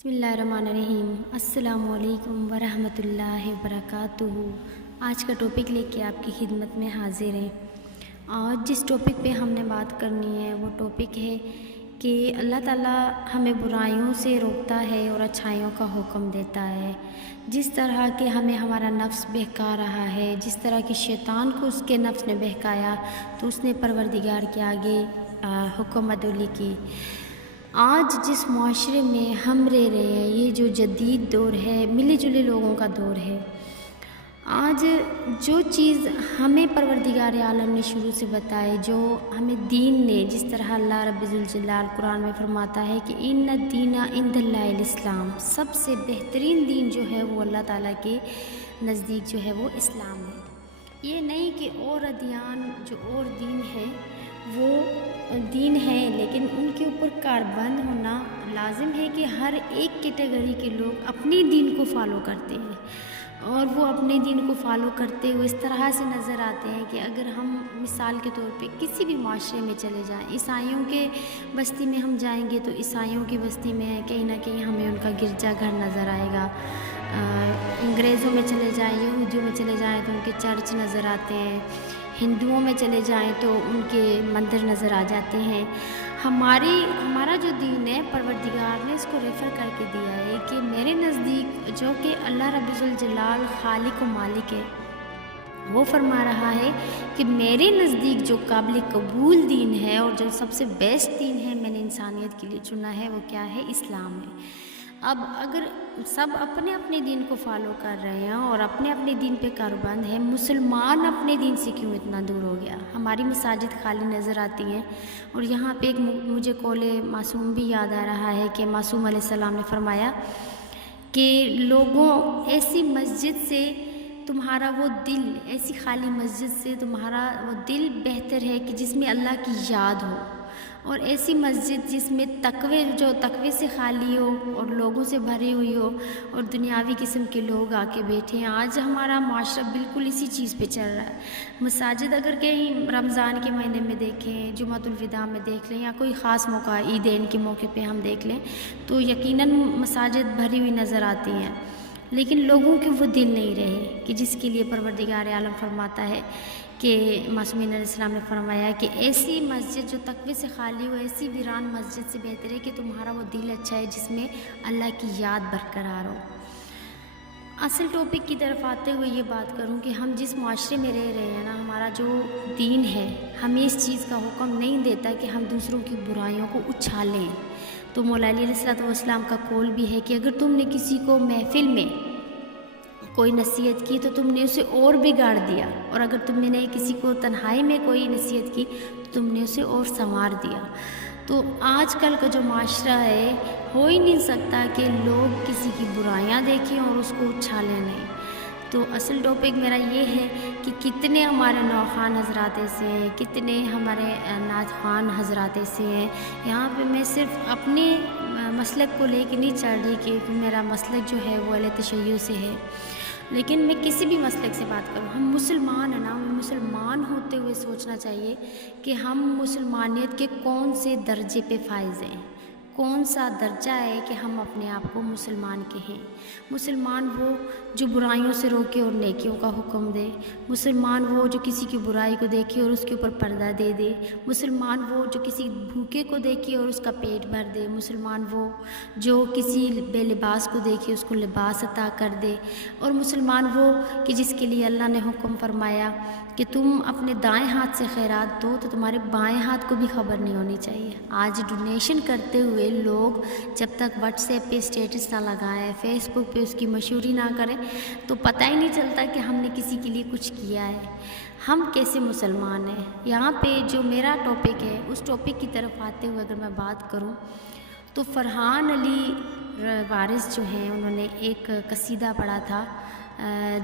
بسم اللہ الرحمن الرحیم۔ السلام علیکم ورحمۃ اللہ وبرکاتہ۔ آج کا ٹاپک لے کے آپ کی خدمت میں حاضر ہیں۔ اور جس ٹاپک پہ ہم نے بات کرنی ہے وہ ٹاپک ہے کہ اللہ تعالیٰ ہمیں برائیوں سے روکتا ہے اور اچھائیوں کا حکم دیتا ہے۔ جس طرح کہ ہمیں ہمارا نفس بہکا رہا ہے، جس طرح کہ شیطان کو اس کے نفس نے بہکایا تو اس نے پروردگار کے آگے حکم عدولی کی۔ آج جس معاشرے میں ہم رہ رہے ہیں، یہ جو جدید دور ہے، ملے جلے لوگوں کا دور ہے۔ آج جو چیز ہمیں پروردگار عالم نے شروع سے بتائے، جو ہمیں دین نے، جس طرح اللہ رب ذوالجلال قرآن میں فرماتا ہے کہ ان الدین عند اللہ الاسلام، سب سے بہترین دین جو ہے وہ اللہ تعالیٰ کے نزدیک جو ہے وہ اسلام ہے۔ یہ نہیں کہ اور ادیان جو اور دین ہے وہ دین ہے، لیکن ان کے اوپر کاربند ہونا لازم ہے کہ ہر ایک کیٹیگری کے لوگ اپنے دین کو فالو کرتے ہیں، اور وہ اپنے دین کو فالو کرتے ہوئے اس طرح سے نظر آتے ہیں کہ اگر ہم مثال کے طور پہ کسی بھی معاشرے میں چلے جائیں، عیسائیوں کے بستی میں ہم جائیں گے تو عیسائیوں کی بستی میں کہیں نہ کہیں ہمیں ان کا گرجا گھر نظر آئے گا۔ انگریزوں میں چلے جائیں، یہودیوں میں چلے جائیں تو ان کے چرچ نظر آتے ہیں، ہندوؤں میں چلے جائیں تو ان کے مندر نظر آ جاتے ہیں۔ ہمارا جو دین ہے، پروردگار نے اس کو ریفر کر کے دیا ہے کہ میرے نزدیک جو کہ اللہ رب ذوالجلال خالق و مالک ہے، وہ فرما رہا ہے کہ میرے نزدیک جو قابل قبول دین ہے اور جو سب سے بیسٹ دین ہے میں نے انسانیت کے لیے چنا ہے، وہ کیا ہے؟ اسلام ہے۔ اب اگر سب اپنے اپنے دین کو فالو کر رہے ہیں اور اپنے اپنے دین پہ کاربند ہیں، مسلمان اپنے دین سے کیوں اتنا دور ہو گیا؟ ہماری مساجد خالی نظر آتی ہیں، اور یہاں پہ ایک مجھے قول معصوم بھی یاد آ رہا ہے کہ معصوم علیہ السلام نے فرمایا کہ لوگوں، ایسی مسجد سے تمہارا وہ دل، ایسی خالی مسجد سے تمہارا وہ دل بہتر ہے کہ جس میں اللہ کی یاد ہو، اور ایسی مسجد جس میں تقوی سے خالی ہو اور لوگوں سے بھری ہوئی ہو اور دنیاوی قسم کے لوگ آ کے بیٹھے ہیں۔ آج ہمارا معاشرہ بالکل اسی چیز پہ چل رہا ہے۔ مساجد اگر کہیں رمضان کے مہینے میں دیکھیں، جمعۃ الوداع میں دیکھ لیں، یا کوئی خاص موقع عیدین کے موقع پہ ہم دیکھ لیں تو یقیناً مساجد بھری ہوئی نظر آتی ہیں، لیکن لوگوں کے وہ دل نہیں رہے کہ جس کے لیے پروردگار عالم فرماتا ہے کہ معصومین علیہ السلام نے فرمایا کہ ایسی مسجد جو تقوی سے خالی ہو، ایسی ویران مسجد سے بہتر ہے کہ تمہارا وہ دل اچھا ہے جس میں اللہ کی یاد برقرار ہو۔ اصل ٹاپک کی طرف آتے ہوئے یہ بات کروں کہ ہم جس معاشرے میں رہ رہے ہیں نا، ہمارا جو دین ہے ہمیں اس چیز کا حکم نہیں دیتا کہ ہم دوسروں کی برائیوں کو اچھالیں۔ تو مولا علی علیہ السلام کا قول بھی ہے کہ اگر تم نے کسی کو محفل میں کوئی نصیحت کی تو تم نے اسے اور بگاڑ دیا، اور اگر تم نے کسی کو تنہائی میں کوئی نصیحت کی تو تم نے اسے اور سنوار دیا۔ تو آج کل کا جو معاشرہ ہے، ہو ہی نہیں سکتا کہ لوگ کسی کی برائیاں دیکھیں اور اس کو اچھالیں نہیں۔ تو اصل ٹاپک میرا یہ ہے کہ کتنے ہمارے نوخوان حضرات ایسے ہیں، کتنے ہمارے نعت خوان حضرات ایسے ہیں۔ یہاں پہ میں صرف اپنے مسلک کو لے کے نہیں چڑھ رہی کہ میرا مسلک جو ہے وہ اہل تشیع سے ہے، لیکن میں کسی بھی مسلک سے بات کروں، ہم مسلمان ہیں نا، ہمیں مسلمان ہوتے ہوئے سوچنا چاہیے کہ ہم مسلمانیت کے کون سے درجے پہ فائز ہیں، کون سا درجہ ہے کہ ہم اپنے آپ کو مسلمان کہیں۔ مسلمان وہ جو برائیوں سے روکے اور نیکیوں کا حکم دے، مسلمان وہ جو کسی کی برائی کو دیکھے اور اس کے اوپر پردہ دے دے، مسلمان وہ جو کسی بھوکے کو دیکھے اور اس کا پیٹ بھر دے، مسلمان وہ جو کسی بے لباس کو دیکھے اس کو لباس عطا کر دے، اور مسلمان وہ کہ جس کے لیے اللہ نے حکم فرمایا کہ تم اپنے دائیں ہاتھ سے خیرات دو تو تمہارے بائیں ہاتھ کو بھی خبر نہیں ہونی چاہیے۔ آج ڈونیشن کرتے ہوئے لوگ جب تک واٹس ایپ پہ اسٹیٹس نہ لگائیں، فیس بک پہ اس کی مشہوری نہ کریں، تو پتہ ہی نہیں چلتا کہ ہم نے کسی کے لیے کچھ کیا ہے۔ ہم کیسے مسلمان ہیں؟ یہاں پہ جو میرا ٹاپک ہے اس ٹاپک کی طرف آتے ہوئے اگر میں بات کروں تو فرحان علی وارث جو ہیں، انہوں نے ایک قصیدہ پڑھا تھا،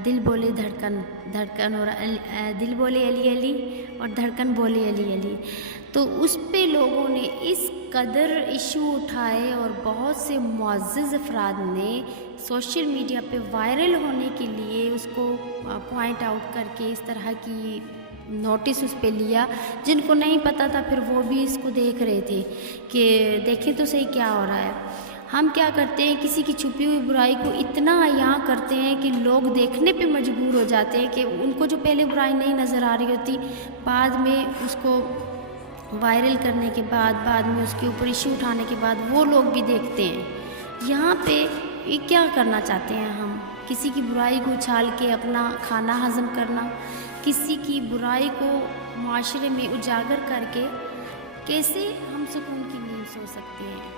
دل بولے دھڑکن اور دل بولے علی علی اور دھڑکن بولے علی علی۔ تو اس پہ لوگوں نے اس قدر ایشو اٹھائے اور بہت سے معزز افراد نے سوشل میڈیا پہ وائرل ہونے کے لیے اس کو پوائنٹ آؤٹ کر کے اس طرح کی نوٹس اس پہ لیا، جن کو نہیں پتہ تھا پھر وہ بھی اس کو دیکھ رہے تھے کہ دیکھیں تو صحیح کیا ہو رہا ہے۔ ہم کیا کرتے ہیں، کسی کی چھپی ہوئی برائی کو اتنا عیاں کرتے ہیں کہ لوگ دیکھنے پہ مجبور ہو جاتے ہیں، کہ ان کو جو پہلے برائی نہیں نظر آ رہی ہوتی، بعد میں اس کو وائرل کرنے کے بعد میں اس کے اوپر ایشو اٹھانے کے بعد وہ لوگ بھی دیکھتے ہیں۔ یہاں پہ یہ کیا کرنا چاہتے ہیں ہم؟ کسی کی برائی کو اچھال کے اپنا کھانا ہضم کرنا، کسی کی برائی کو معاشرے میں اجاگر کر کے کیسے ہم سکون کی نیند سو سکتے ہیں؟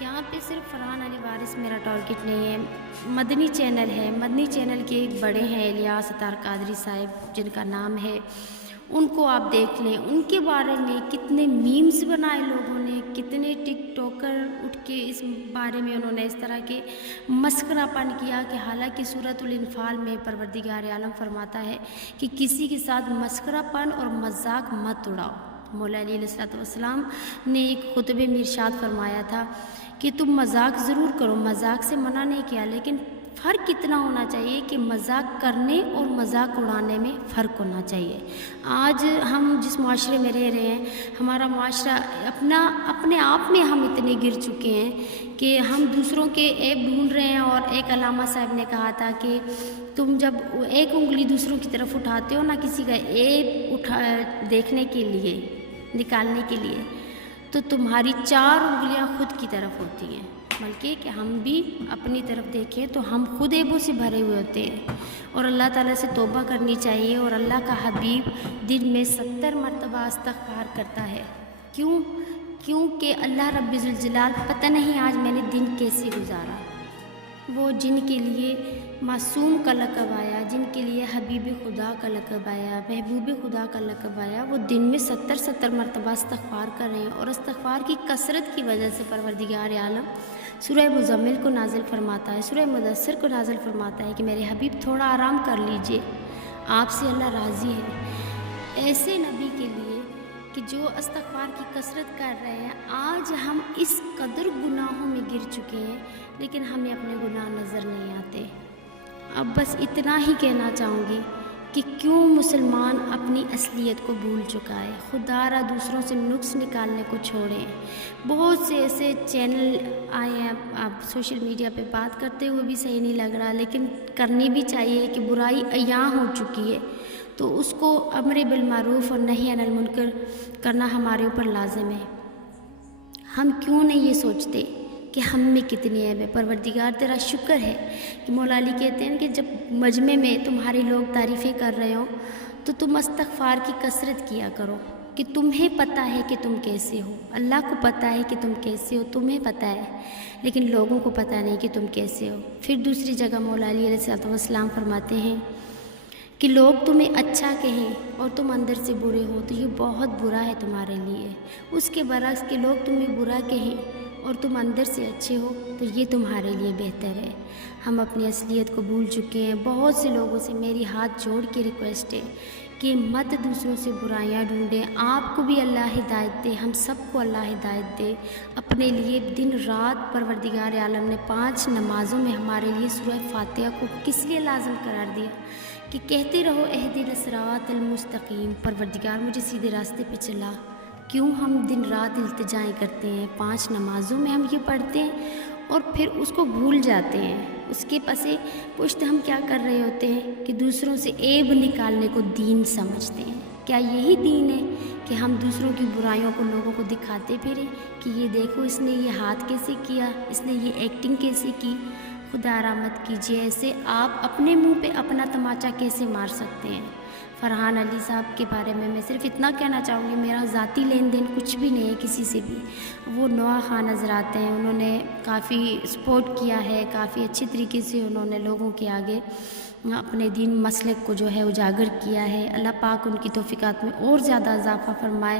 یہاں پہ صرف فرحان علی وارث میرا ٹارگٹ نہیں ہے، مدنی چینل ہے، مدنی چینل کے ایک بڑے ہیں الیاس عطار قادری صاحب جن کا نام ہے، ان کو آپ دیکھ لیں، ان کے بارے میں کتنے میمز بنائے لوگوں نے، کتنے ٹک ٹاکر اٹھ کے اس بارے میں انہوں نے اس طرح کے مسخرہ پن کیا، کہ حالانکہ سورۃ الانفال میں پروردگار عالم فرماتا ہے کہ کسی کے ساتھ مسخرہ پن اور مذاق مت اڑاؤ۔ مولا علی علیہ السلام نے ایک خطبے میں ارشاد فرمایا تھا کہ تم مذاق ضرور کرو، مذاق سے منع نہیں کیا، لیکن فرق اتنا ہونا چاہیے کہ مذاق کرنے اور مذاق اڑانے میں فرق ہونا چاہیے۔ آج ہم جس معاشرے میں رہ رہے ہیں، ہمارا معاشرہ اپنے آپ میں ہم اتنے گر چکے ہیں کہ ہم دوسروں کے عیب ڈھونڈ رہے ہیں، اور ایک علامہ صاحب نے کہا تھا کہ تم جب ایک انگلی دوسروں کی طرف اٹھاتے ہو نا، کسی کا عیب دیکھنے کے لیے، نکالنے کے لیے، تو تمہاری 4 انگلیاں خود کی طرف ہوتی ہیں، بلکہ کہ ہم بھی اپنی طرف دیکھیں تو ہم خود عیبوں سے بھرے ہوئے ہوتے ہیں، اور اللہ تعالیٰ سے توبہ کرنی چاہیے۔ اور اللہ کا حبیب دن میں 70 مرتبہ استغفار کرتا ہے۔ کیونکہ اللہ رب ذوالجلال پتہ نہیں آج میں نے دن کیسے گزارا۔ وہ جن کے لیے معصوم کا لقب آیا، جن کے لیے حبیب خدا کا لقب آیا، محبوب خدا کا لقب آیا، وہ دن میں 70 مرتبہ استغفار کر رہے ہیں، اور استغفار کی کثرت کی وجہ سے پروردگار عالم سورہ مزمل کو نازل فرماتا ہے، سورہ مدثر کو نازل فرماتا ہے کہ میرے حبیب تھوڑا آرام کر لیجئے، آپ سے اللہ راضی ہے۔ ایسے نبی کے لیے کہ جو استغفار کی کثرت کر رہے ہیں، آج ہم اس قدر گناہوں میں گر چکے ہیں، لیکن ہمیں اپنے گناہ نظر نہیں آتے۔ اب بس اتنا ہی کہنا چاہوں گی کہ کیوں مسلمان اپنی اصلیت کو بھول چکا ہے، خدا را دوسروں سے نقص نکالنے کو چھوڑیں۔ بہت سے ایسے چینل آئے ہیں، آپ سوشل میڈیا پہ بات کرتے ہوئے بھی صحیح نہیں لگ رہا، لیکن کرنی بھی چاہیے کہ برائی عیاں ہو چکی ہے، تو اس کو امر بالمعروف اور نہی عن المنکر کرنا ہمارے اوپر لازم ہے۔ ہم کیوں نہیں یہ سوچتے کہ ہم میں کتنی عیب ہے؟ پروردگار تیرا شکر ہے کہ مولا علی کہتے ہیں کہ جب مجمع میں تمہارے لوگ تعریفیں کر رہے ہو تو تم استغفار کی کثرت کیا کرو، کہ تمہیں پتہ ہے کہ تم کیسے ہو، اللہ کو پتہ ہے کہ تم کیسے ہو، تمہیں پتہ ہے، لیکن لوگوں کو پتہ نہیں کہ تم کیسے ہو۔ پھر دوسری جگہ مولا علی علیہ السلام فرماتے ہیں کہ لوگ تمہیں اچھا کہیں اور تم اندر سے برے ہو تو یہ بہت برا ہے تمہارے لیے، اس کے برعکس کہ لوگ تمہیں برا کہیں اور تم اندر سے اچھے ہو تو یہ تمہارے لیے بہتر ہے۔ ہم اپنی اصلیت کو بھول چکے ہیں۔ بہت سے لوگوں سے میری ہاتھ جوڑ کے ریکویسٹ ہے کہ مت دوسروں سے برائیاں ڈھونڈیں، آپ کو بھی اللہ ہدایت دے، ہم سب کو اللہ ہدایت دے۔ اپنے لیے دن رات پروردگار عالم نے 5 نمازوں میں ہمارے لیے سورہ فاتحہ کو کس لیے لازم قرار دیا کہ کہتے رہو اہدنا الصراط المستقیم، پروردگار مجھے سیدھے راستے پہ چلا۔ کیوں ہم دن رات التجائیں کرتے ہیں، 5 نمازوں میں ہم یہ پڑھتے ہیں اور پھر اس کو بھول جاتے ہیں۔ اس کے پسے پشت ہم کیا کر رہے ہوتے ہیں کہ دوسروں سے عیب نکالنے کو دین سمجھتے ہیں۔ کیا یہی دین ہے کہ ہم دوسروں کی برائیوں کو لوگوں کو دکھاتے پھریں کہ یہ دیکھو اس نے یہ ہاتھ کیسے کیا، اس نے یہ ایکٹنگ کیسے کی؟ خدا رحمت کیجیے، ایسے آپ اپنے منہ پہ اپنا تماچا کیسے مار سکتے ہیں؟ فرحان علی صاحب کے بارے میں صرف اتنا کہنا چاہوں گی، میرا ذاتی لین دین کچھ بھی نہیں ہے کسی سے بھی۔ وہ نوح خان حضرات ہیں، انہوں نے کافی سپورٹ کیا ہے، کافی اچھی طریقے سے انہوں نے لوگوں کے آگے اپنے دین مسلک کو جو ہے اجاگر کیا ہے۔ اللہ پاک ان کی توفیقات میں اور زیادہ اضافہ فرمائے۔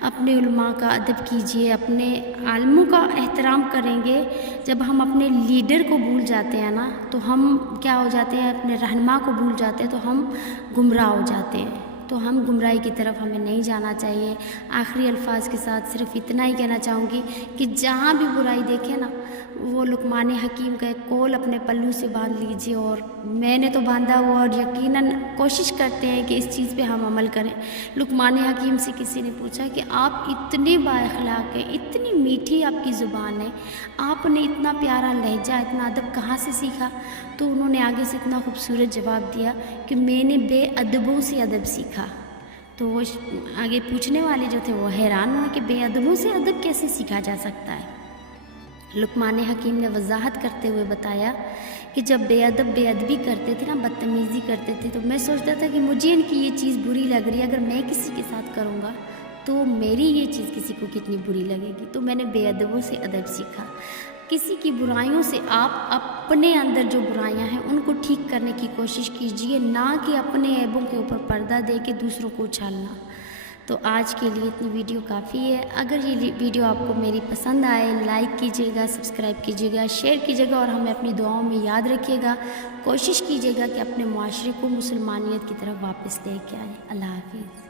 اپنے علماء کا ادب کیجیے، اپنے عالموں کا احترام کریں گے۔ جب ہم اپنے لیڈر کو بھول جاتے ہیں نا تو ہم کیا ہو جاتے ہیں، اپنے رہنما کو بھول جاتے ہیں تو ہم گمراہ ہو جاتے ہیں۔ تو ہم گمراہی کی طرف ہمیں نہیں جانا چاہیے۔ آخری الفاظ کے ساتھ صرف اتنا ہی کہنا چاہوں گی کہ جہاں بھی برائی دیکھیں نا، وہ لقمان حکیم کا ایک قول اپنے پلو سے باندھ لیجیے، اور میں نے تو باندھا ہوا اور یقیناً کوشش کرتے ہیں کہ اس چیز پہ ہم عمل کریں۔ لقمان حکیم سے کسی نے پوچھا کہ آپ اتنے با اخلاق ہیں، اتنی میٹھی آپ کی زبان ہے، آپ نے اتنا پیارا لہجہ، اتنا ادب کہاں سے سیکھا؟ تو انہوں نے آگے سے اتنا خوبصورت جواب دیا کہ میں نے بے ادبوں سے ادب سیکھا۔ تو وہ آگے پوچھنے والے جو تھے وہ حیران ہوئے کہ بے ادبوں سے ادب کیسے سیکھا جا سکتا ہے؟ لقمان حکیم نے وضاحت کرتے ہوئے بتایا کہ جب بے ادب بے ادبی کرتے تھے نا، بدتمیزی کرتے تھے، تو میں سوچتا تھا کہ مجھے ان کی یہ چیز بری لگ رہی ہے، اگر میں کسی کے ساتھ کروں گا تو میری یہ چیز کسی کو کتنی بری لگے گی۔ تو میں نے بے ادبوں سے ادب سیکھا۔ کسی کی برائیوں سے آپ اپنے اندر جو برائیاں ہیں ان کو ٹھیک کرنے کی کوشش کیجیے، نہ کہ اپنے عیبوں کے اوپر پردہ دے کے دوسروں کو اچھالنا۔ تو آج کے لیے اتنی ویڈیو کافی ہے۔ اگر یہ ویڈیو آپ کو میری پسند آئے، لائک کیجیے گا، سبسکرائب کیجیے گا، شیئر کیجیے گا، اور ہمیں اپنی دعاؤں میں یاد رکھیے گا۔ کوشش کیجیے گا کہ اپنے معاشرے کو مسلمانیت کی طرف واپس لے کے آئیں۔ اللہ حافظ۔